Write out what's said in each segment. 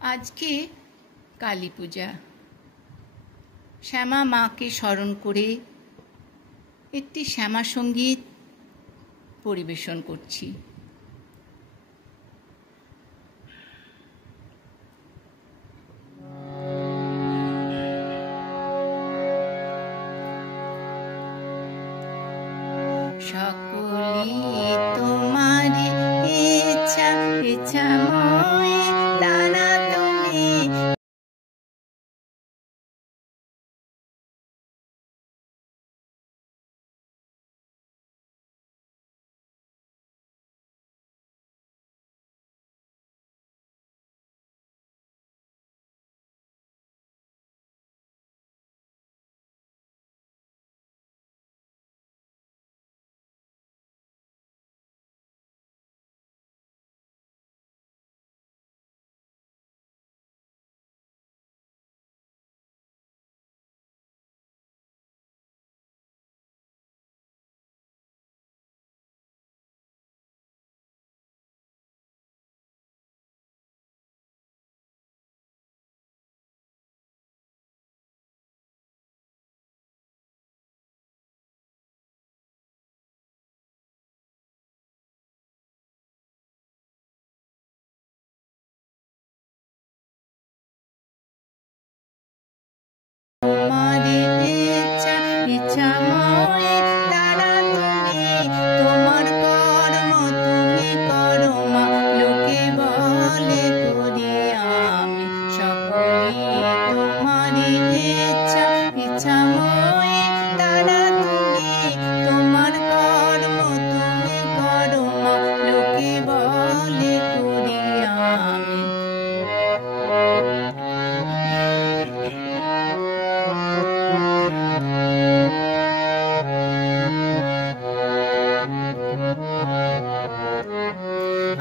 আজকে কালী পূজা। শ্যামা মাকে স্মরণ করে একটি শ্যামা সঙ্গীত পরিবেশন করছি। সকলি তোমারি ইচ্ছা ইচ্ছাময় দানা তুমি, তোমারি ইচ্ছা ইচ্ছাময় দানা তুমি, তোমার কর্ম তুমি করো মা, লোকে বলে করি আমি। সকলি তোমারি ইচ্ছা ইচ্ছাময় দানা তুমি, তোমার কর্ম তুমি করো মা, লোকে বলে করি আমি।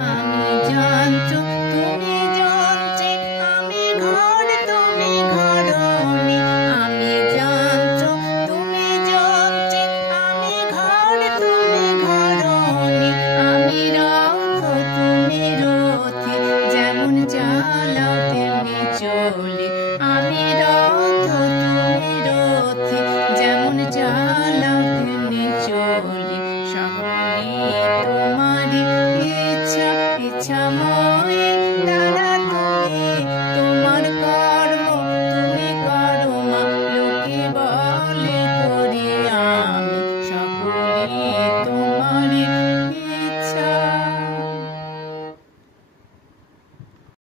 আমি যন্ত্র তুমি যন্ত্রে, আমি ঘর তুমি ঘরণী। আমি যন্ত্র তুমি যন্ত্রে, আমি ঘর তুমি ঘরণী। আমি রথ তুমি রথী, যেমন চালাও তেমনি চলি। আমি রথ তুমি রথী, যেমন চালাও তেমনি চলি। সকলি তোমারি ইচ্ছা ইচ্ছাময় দানা তুমি, তোমার কর্ম তুমি করো মা, লোকে বলে করি আমি। সকলি তোমারি